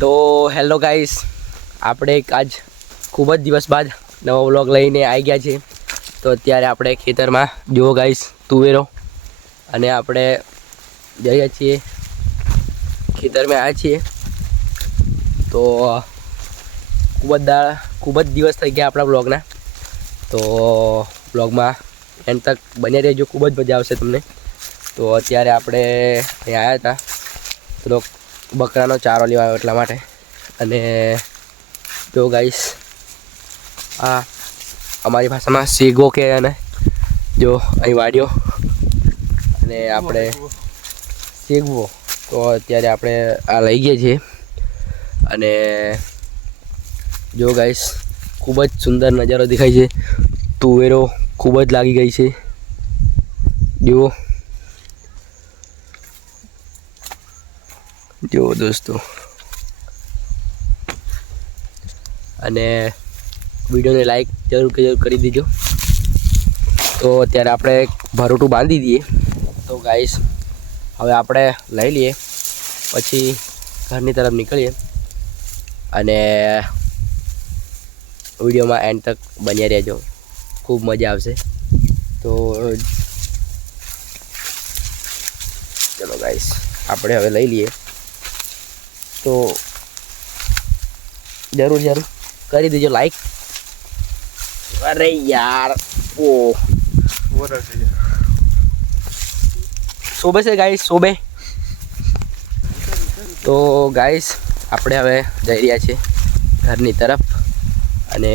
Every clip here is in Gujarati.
તો હેલો ગાઈસ, આપણે એક આજ ખૂબ જ દિવસ બાદ નવો વ્લોગ લઈને આવી ગયા છીએ. તો અત્યારે આપણે ખેતરમાં, જુઓ ગાઈસ, તુવેરો. અને આપણે જઈએ છીએ, ખેતરમાં આવ્યા છીએ. તો ખૂબ જ દાળ, ખૂબ જ દિવસ થઈ ગયા આપણા બ્લોગના તો બ્લોગમાં એન્ડ તક બન્યા રહેજો, ખૂબ જ મજા આવશે તમને. તો અત્યારે આપણે અહીંયા આવ્યા હતા. થોડોક બકરાનો ચારો લેવા આવ્યો એટલા માટે. અને જો ગાઈસ, આ અમારી ભાષામાં સીગો કે અને જો, અહીં વાડ્યો અને આપણે શીગવો. તો અત્યારે આપણે આ લઈ ગયા છીએ. અને જો ગાઈસ, ખૂબ જ સુંદર નજારો દેખાય છે. તુવેરો ખૂબ જ લાગી ગઈ છે. જુઓ. જુઓ દોસ્તો. અને વિડીયોને લાઈક જરૂર કે જરૂર કરી દેજો. તો અત્યારે આપણે ભરોટું બાંધી દઈએ. તો ગાઈસ હવે આપણે લઈ લઈએ. પછી ઘરની તરફ નીકળીએ. અને વિડીયોમાં એન્ડ તક બન્યા રહેજો. ખૂબ મજા આવશે. તો ચલો ગાઈસ આપણે હવે લઈ લઈએ. તો જરૂર જરૂર. કરી દેજો લાઈક અરે યાર ઓ. શોભે છે ગાઈસ શોભે. તો ગાઈસ આપણે હવે જઈ રહ્યા છીએ ઘરની તરફ. અને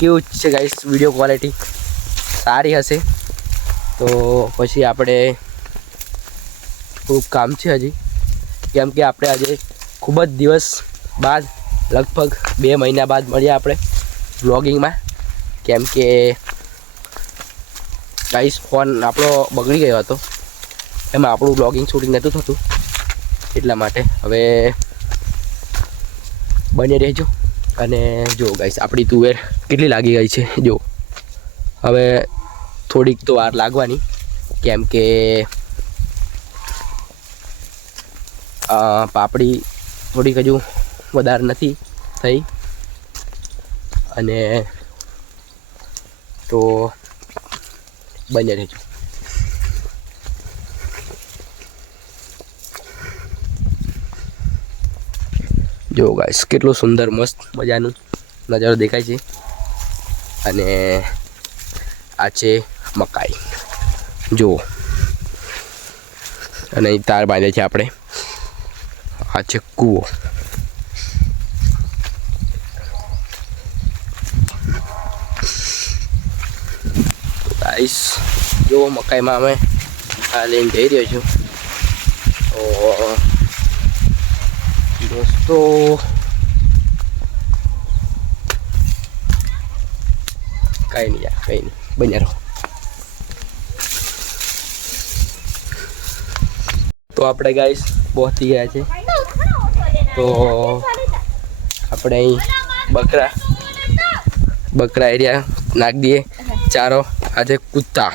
કેવું છે ગાઈસ વીડિયો ક્વોલિટી સારી હશે. તો પછી આપણે ખૂબ કામ છે હજી. કેમ કે આપણે આજે ખૂબ જ દિવસ બાદ, લગભગ બે મહિના બાદ મળ્યા આપણે વ્લોગિંગમાં કેમ કે ગાઈસ ફોન આપણો બગડી ગયો હતો. એમાં આપણું વ્લોગિંગ શૂટિંગ નહોતું થતું. એટલા માટે હવે બને રહેજો. અને જો ગાઈસ આપણી તુવેર કેટલી લાગી ગઈ છે, જો. હવે થોડીક તો વાર લાગવાની. કેમ કે પાપડી થોડીક હજુ વધારે નથી થઈ. અને તો બને રહેજો. જો ગાઈસ કેટલું સુંદર, મસ્ત મજાનું નજારો દેખાય છે. અને આ છે મકાઈ. જુઓ. અને તાર બાંધે છે આપણે. આ છે કૂવો ગાઈસ જો મકાઈમાં અમે આ લઈને જઈ રહ્યો છું તો દોસ્તો કાંઈ નહીં યાર કંઈ નહીં બન્યા રહો તો આપણે ગાઈસ પહોંચી ગયા છે તો આપણે અહીં બકરા બકરા એરિયા નાખી દઈએ. ચારો, આજે કૂદતા.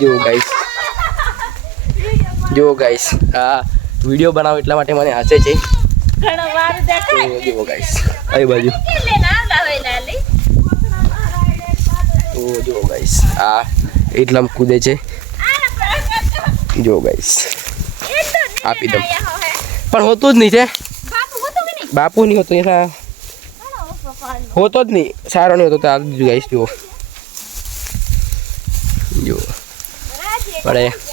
જુઓ ગાઈસ જુઓ ગાઈસ આ વીડિયો બનાવો એટલા માટે મને હસે છે. જુઓ ગાઈસ અહીં બાજુ. તો જુઓ ગાઈસ આ એટલામાં કૂદે છે. જુઓ ગાઈસ આપી દઉં. પણ હોતું જ નહીં છે. બાપુ નહીં? હોતું એના હોતો જ નહીં. સારો નહીં હોતો તો આ ગાઈસ જુઓ. જુઓ. એ